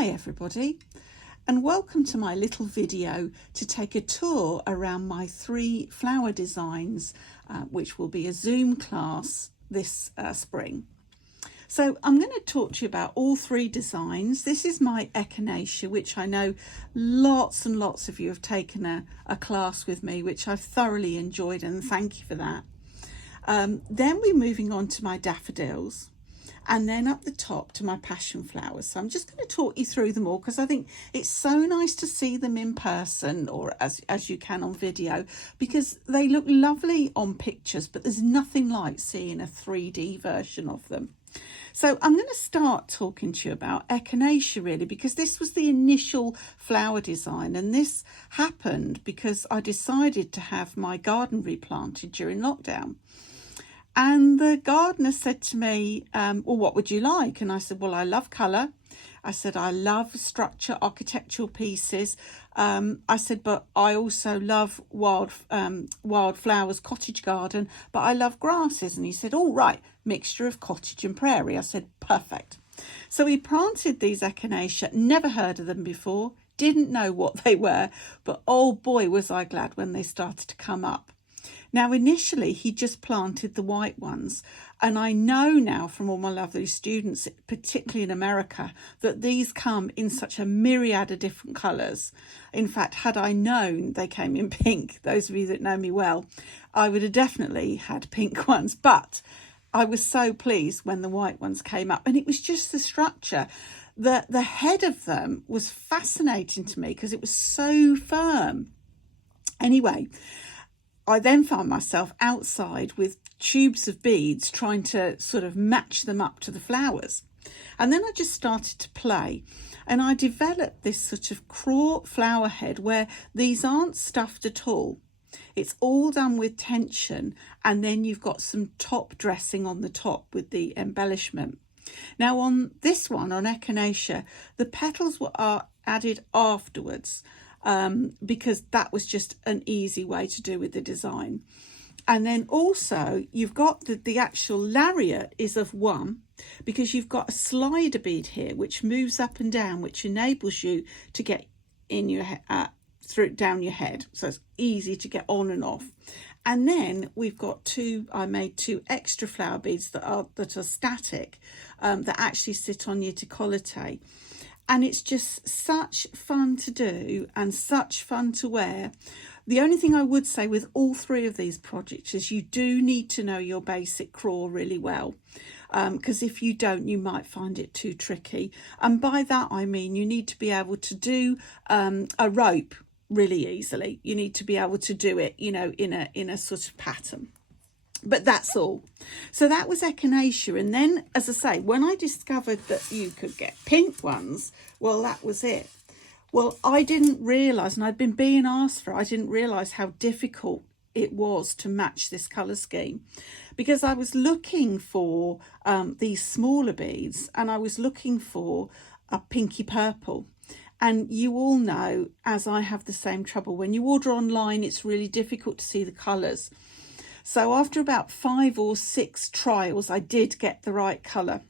Hi everybody, and welcome to my little video to take a tour around my 3 flower designs, which will be a Zoom class this spring. So I'm going to talk to you about all 3 designs. This is my Echinacea, which I know lots and lots of you have taken a class with me, which I've thoroughly enjoyed, and thank you for that. Then we're moving on to my daffodils, and then up the top to my passion flowers. So I'm just going to talk you through them all because I think it's so nice to see them in person, or as you can on video, because they look lovely on pictures, but there's nothing like seeing a 3D version of them. So I'm going to start talking to you about Echinacea really, because this was the initial flower design, and this happened because I decided to have my garden replanted during lockdown. And the gardener said to me, well, what would you like? And I said, well, I love colour. I said, I love structure, architectural pieces. I said, but I also love wild flowers, cottage garden, but I love grasses. And he said, all right, mixture of cottage and prairie. I said, perfect. So we planted these Echinacea, never heard of them before, didn't know what they were, but oh boy, was I glad when they started to come up. Now, initially, he just planted the white ones. And I know now from all my lovely students, particularly in America, that these come in such a myriad of different colours. In fact, had I known they came in pink, those of you that know me well, I would have definitely had pink ones. But I was so pleased when the white ones came up. And it was just the structure. The head of them was fascinating to me because it was so firm. Anyway, I then found myself outside with tubes of beads trying to sort of match them up to the flowers. And then I just started to play, and I developed this sort of craw flower head where these aren't stuffed at all. It's all done with tension, and then you've got some top dressing on the top with the embellishment. Now on this one, on Echinacea, the petals are added afterwards, because that was just an easy way to do with the design. And then also you've got the actual lariat is of 1, because you've got a slider bead here which moves up and down, which enables you to get in your down your head, so it's easy to get on and off. And then we've got I made 2 extra flower beads that are static, that actually sit on your décolleté. And it's just such fun to do and such fun to wear. The only thing I would say with all 3 of these projects is you do need to know your basic craw really well. Because if you don't, you might find it too tricky. And by that, I mean you need to be able to do a rope really easily. You need to be able to do it, you know, in a sort of pattern. But that's all. So that was Echinacea. And then, as I say, when I discovered that you could get pink ones, well, that was it. Well, I didn't realise, and I'd been being asked for it, I didn't realise how difficult it was to match this colour scheme, because I was looking for these smaller beads, and I was looking for a pinky purple. And you all know, as I have the same trouble, when you order online, it's really difficult to see the colours. So after about 5 or 6 trials, I did get the right colour.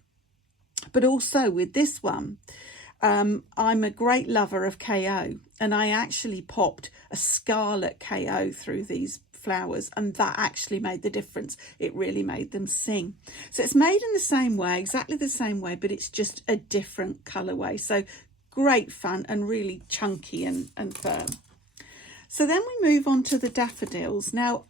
But also with this one, I'm a great lover of KO, and I actually popped a scarlet KO through these flowers, and that actually made the difference. It really made them sing. So it's made in the same way, exactly the same way, but it's just a different colourway. So great fun and really chunky and firm. So then we move on to the daffodils. Now,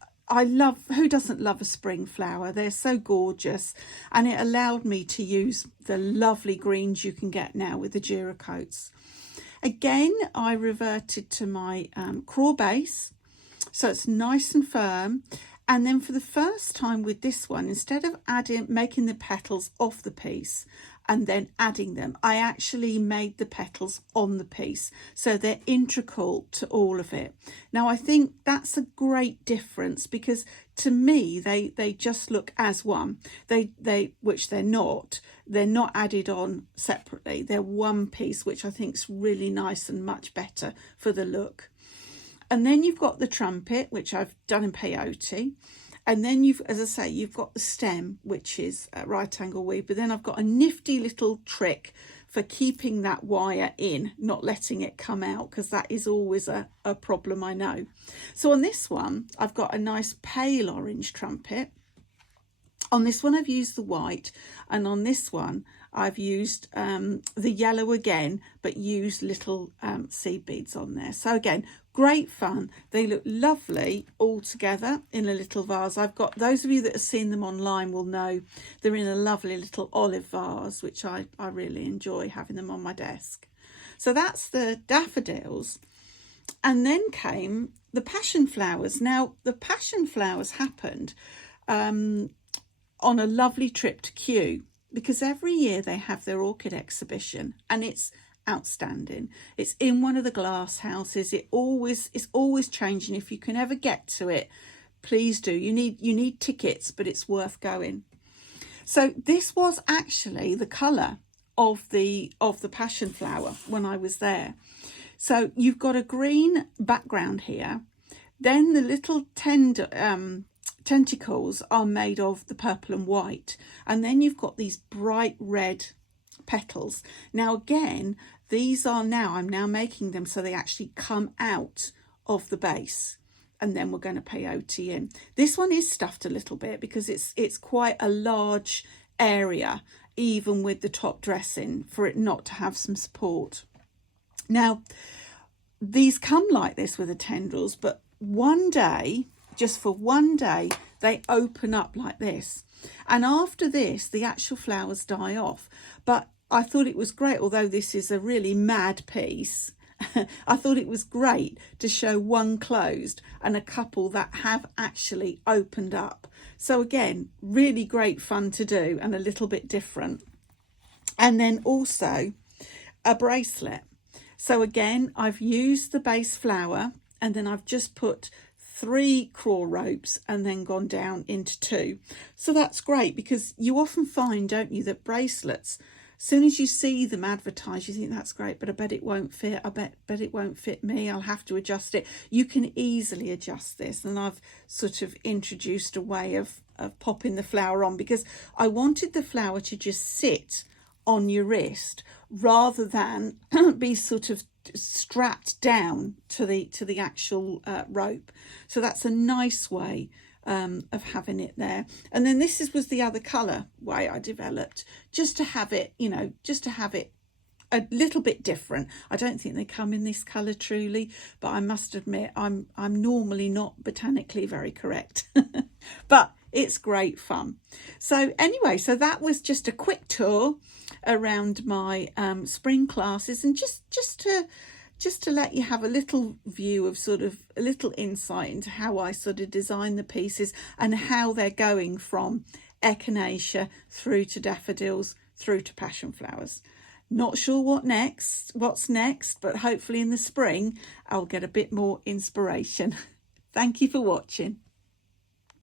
who doesn't love a spring flower? They're so gorgeous, and it allowed me to use the lovely greens you can get now with the Duracoats. Again, I reverted to my craw base, so it's nice and firm. And then for the first time with this one, instead of making the petals off the piece and then adding them, I actually made the petals on the piece, so they're integral to all of it. Now, I think that's a great difference, because to me, they just look as one. Which they're not. They're not added on separately. They're one piece, which I think is really nice and much better for the look. And then you've got the trumpet, which I've done in peyote. And then as I say, you've got the stem, which is a right angle weave. But then I've got a nifty little trick for keeping that wire in, not letting it come out, because that is always a problem, I know. So on this one, I've got a nice pale orange trumpet. On this one, I've used the white, and on this one, I've used the yellow again, but used little seed beads on there. So again, great fun. They look lovely all together in a little vase. I've got, those of you that have seen them online will know they're in a lovely little olive vase, which I really enjoy having them on my desk. So that's the daffodils. And then came the passion flowers. Now, the passion flowers happened on a lovely trip to Kew, because every year they have their orchid exhibition, and it's outstanding. It's in one of the glass houses. It's always changing. If you can ever get to it, please do. You need tickets, but it's worth going. So this was actually the colour of the passion flower when I was there. So you've got a green background here, then the little tentacles are made of the purple and white, and then you've got these bright red petals. Now again, these are I'm now making them so they actually come out of the base, and then we're going to peyote in. This one is stuffed a little bit because it's quite a large area, even with the top dressing, for it not to have some support. Now these come like this with the tendrils, but one day, just for one day, they open up like this. And after this, the actual flowers die off. But I thought it was great, although this is a really mad piece, I thought it was great to show one closed and a couple that have actually opened up. So again, really great fun to do and a little bit different. And then also a bracelet. So again, I've used the base flower, and then I've just put 3 crawl ropes and then gone down into 2. So that's great, because you often find, don't you, that bracelets, as soon as you see them advertised, you think that's great, but I bet it won't fit. I bet it won't fit me. I'll have to adjust it. You can easily adjust this, and I've sort of introduced a way of popping the flower on, because I wanted the flower to just sit on your wrist rather than be sort of strapped down to the actual rope. So that's a nice way of having it there. And then this was the other colour way I developed, just to have it, just to have it a little bit different. I don't think they come in this colour truly, but I must admit I'm normally not botanically very correct. But it's great fun. So anyway, so that was just a quick tour around my spring classes, and just to let you have a little view of sort of a little insight into how I sort of design the pieces and how they're going from echinacea through to daffodils through to passion flowers. Not sure what's next, but hopefully in the spring I'll get a bit more inspiration. Thank you for watching.